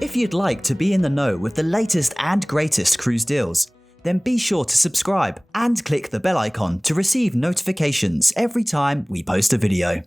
If you'd like to be in the know with the latest and greatest cruise deals, then be sure to subscribe and click the bell icon to receive notifications every time we post a video.